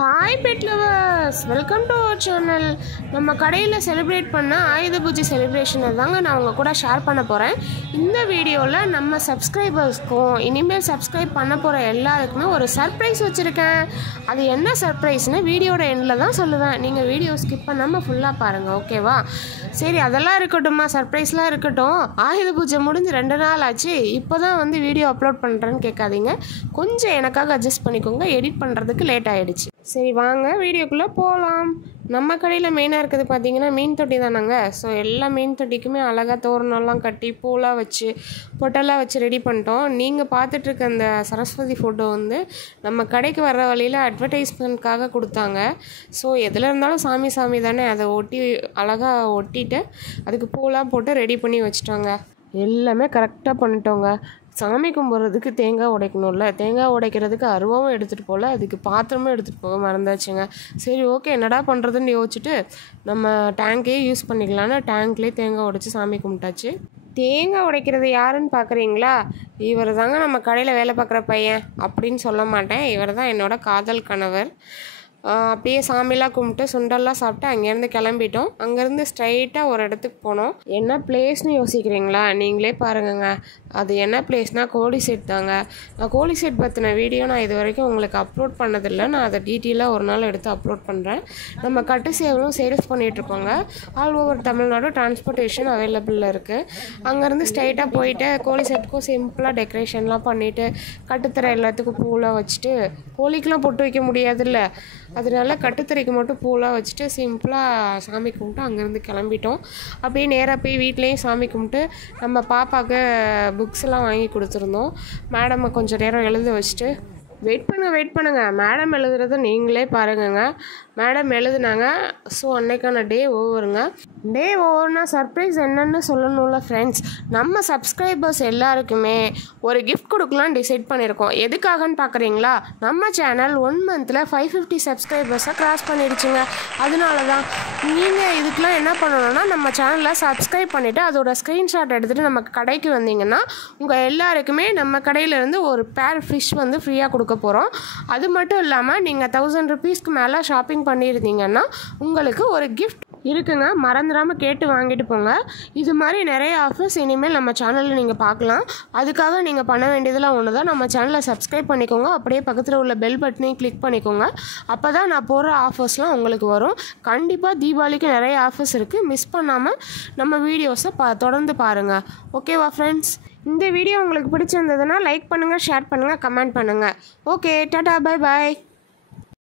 Hi pet lovers, welcome to our channel. நம்ம கடையில் celebrate பண்ண ஆயுத பூஜை செலிப்ரேஷனை தாங்க நான் உங்கள் கூட ஷேர் பண்ண போகிறேன். இந்த வீடியோவில் நம்ம சப்ஸ்கிரைபர்ஸ்க்கும் இனிமேல் சப்ஸ்கிரைப் பண்ண போகிற எல்லாருக்குமே ஒரு சர்ப்ரைஸ் வச்சுருக்கேன். அது என்ன சர்ப்ரைஸ்னு வீடியோட எண்டில் தான் சொல்லுவேன். நீங்கள் வீடியோ ஸ்கிப் பண்ணாமல் ஃபுல்லாக பாருங்கள், ஓகேவா? சரி, அதெல்லாம் இருக்கட்டும்மா, சர்ப்ரைஸ்லாம் இருக்கட்டும். ஆயுத பூஜை முடிஞ்சு 2 நாள் ஆச்சு, இப்போ தான் வீடியோ அப்லோட் பண்ணுறேன்னு கேட்காதீங்க. கொஞ்சம் எனக்காக அட்ஜஸ்ட் பண்ணிக்கோங்க, எடிட் பண்ணுறதுக்கு லேட் ஆகிடுச்சு. சரி வாங்க வீடியோக்குள்ளே போகலாம். நம்ம கடையில் மெயினாக இருக்குது பார்த்தீங்கன்னா மீன் தொட்டி தானாங்க. ஸோ எல்லா மீன் தொட்டிக்குமே அழகாக தோரணம்லாம் கட்டி பூலாம் வச்சு பொட்டெல்லாம் வச்சு ரெடி பண்ணிட்டோம். நீங்கள் பார்த்துட்ருக்க அந்த சரஸ்வதி ஃபோட்டோ நம்ம கடைக்கு வர்ற வழியில் அட்வர்டைஸ்மெண்ட்காக கொடுத்தாங்க. ஸோ எதில் இருந்தாலும் சாமி தானே, அதை அழகாக ஒட்டிட்டு அதுக்கு பூலாம் போட்டு ரெடி பண்ணி வச்சுட்டோங்க. எல்லாமே கரெக்டாக பண்ணிட்டோங்க. சாமி கும்பிட்றதுக்கு தேங்காய் உடைக்கணும்ல, தேங்காய் உடைக்கிறதுக்கு அருவாவும் எடுத்துகிட்டு போகல, அதுக்கு பாத்திரமும் எடுத்துகிட்டு போக மறந்தாச்சுங்க. சரி ஓகே, என்னடா பண்ணுறதுன்னு யோசிச்சுட்டு நம்ம டேங்கே யூஸ் பண்ணிக்கலான்னு டேங்க்லேயே தேங்காய் உடைச்சி சாமி கும்பிட்டாச்சு. தேங்காய் உடைக்கிறது யாருன்னு பார்க்குறீங்களா? இவர் தாங்க நம்ம கடையில் வேலை பார்க்குற பையன். அப்படின்னு சொல்ல மாட்டேன், இவர் தான் என்னோட காதல் கணவர். அப்படியே சாமிலாம் கும்பிட்டு சுண்டெல்லாம் சாப்பிட்டு அங்கேருந்து கிளம்பிட்டோம். அங்கேருந்து ஸ்ட்ரைட்டாக ஒரு இடத்துக்கு போனோம். என்ன பிளேஸ்னு யோசிக்கிறீங்களா? நீங்களே பாருங்கங்க. அது என்ன பிளேஸ்னால் கோழி செட் தாங்க. நான் கோழி செட் பற்றின வீடியோ நான் இது வரைக்கும் உங்களுக்கு அப்லோட் பண்ணதில்லை. நான் அதை டீட்டெயிலாக ஒரு நாள் எடுத்து அப்லோட் பண்ணுறேன். நம்ம கட்டு சேவலும் சேல்ஸ் பண்ணிகிட்ருக்கோங்க. ஆல் ஓவர் தமிழ்நாடு டிரான்ஸ்போர்ட்டேஷன் அவைலபிளில் இருக்குது. அங்கேருந்து ஸ்ட்ரைட்டாக போயிட்டு கோழி செட்டுக்கும் சிம்பிளாக டெக்கரேஷன்லாம் பண்ணிவிட்டு கட்டுத்தரை எல்லாத்துக்கும் பூலாம் வச்சுட்டு, கோழிக்கெலாம் பொட்டு வைக்க முடியாதுல்ல, அதனால கட்டுத்தரைக்கு மட்டும் பூலாம் வச்சுட்டு சிம்பிளாக சாமி கும்பிட்டு அங்கேருந்து கிளம்பிட்டோம். அப்படியே நேராக போய் வீட்லேயும் சாமி கும்பிட்டு நம்ம பாப்பாவுக்கு புக்ஸ் எல்லாம் வாங்கி கொடுத்துருந்தோம். மேடமை கொஞ்சம் நேரம் எழுத வச்சுட்டு வெயிட் பண்ணுங்க, மேடம் எழுதுறத நீங்களே பாருங்கங்க. மேடம் எழுதுனாங்க. ஸோ அன்னைக்கான டே ஓவருங்க. டே ஓவர்னா சர்ப்ரைஸ் என்னன்னு சொல்லணும்ல ஃப்ரெண்ட்ஸ். நம்ம சப்ஸ்கிரைபர்ஸ் எல்லாருக்குமே ஒரு கிஃப்ட் கொடுக்கலாம் டிசைட் பண்ணியிருக்கோம். எதுக்காகன்னு பார்க்குறீங்களா? நம்ம சேனல் 1 மந்தில் 550 சப்ஸ்கிரைபர்ஸை கிராஸ் பண்ணிடுச்சுங்க. அதனால தான் நீங்கள் இதுக்கெலாம் என்ன பண்ணணும்னா, நம்ம சேனலில் சப்ஸ்கிரைப் பண்ணிவிட்டு அதோட ஸ்க்ரீன்ஷாட் எடுத்துகிட்டு நம்ம கடைக்கு வந்தீங்கன்னா உங்கள் எல்லாருக்குமே நம்ம கடையிலேருந்து ஒரு பேர் ஃபிஷ் ஃப்ரீயாக கொடுக்க போகிறோம். அது மட்டும் இல்லாமல் நீங்கள் 1000 rupeesக்கு மேலே ஷாப்பிங் பண்ணியிருந்தீங்கன்னா உங்களுக்கு ஒரு கிஃப்ட் இருக்குங்க. மறந்துடாமல் கேட்டு வாங்கிட்டு போங்க. இது மாதிரி நிறைய ஆஃபர்ஸ் இனிமேல் நம்ம சேனலில் நீங்கள் பார்க்கலாம். அதுக்காக நீங்கள் பண்ண வேண்டியதெல்லாம் ஒன்று தான், நம்ம சேனலை சப்ஸ்கிரைப் பண்ணிக்கோங்க. அப்படியே பக்கத்தில் உள்ள பெல் பட்டனையும் கிளிக் பண்ணிக்கோங்க. அப்போ தான் நான் போடுற ஆஃபர்ஸ்லாம் உங்களுக்கு வரும். கண்டிப்பாக தீபாவளிக்கு நிறைய ஆஃபர்ஸ் இருக்குது. மிஸ் பண்ணாமல் நம்ம வீடியோஸை தொடர்ந்து பாருங்கள். ஓகேவா ஃப்ரெண்ட்ஸ்? இந்த வீடியோ உங்களுக்கு பிடிச்சிருந்ததுன்னா லைக் பண்ணுங்கள், ஷேர் பண்ணுங்கள், கமெண்ட் பண்ணுங்கள். Okay, Tata, bye bye.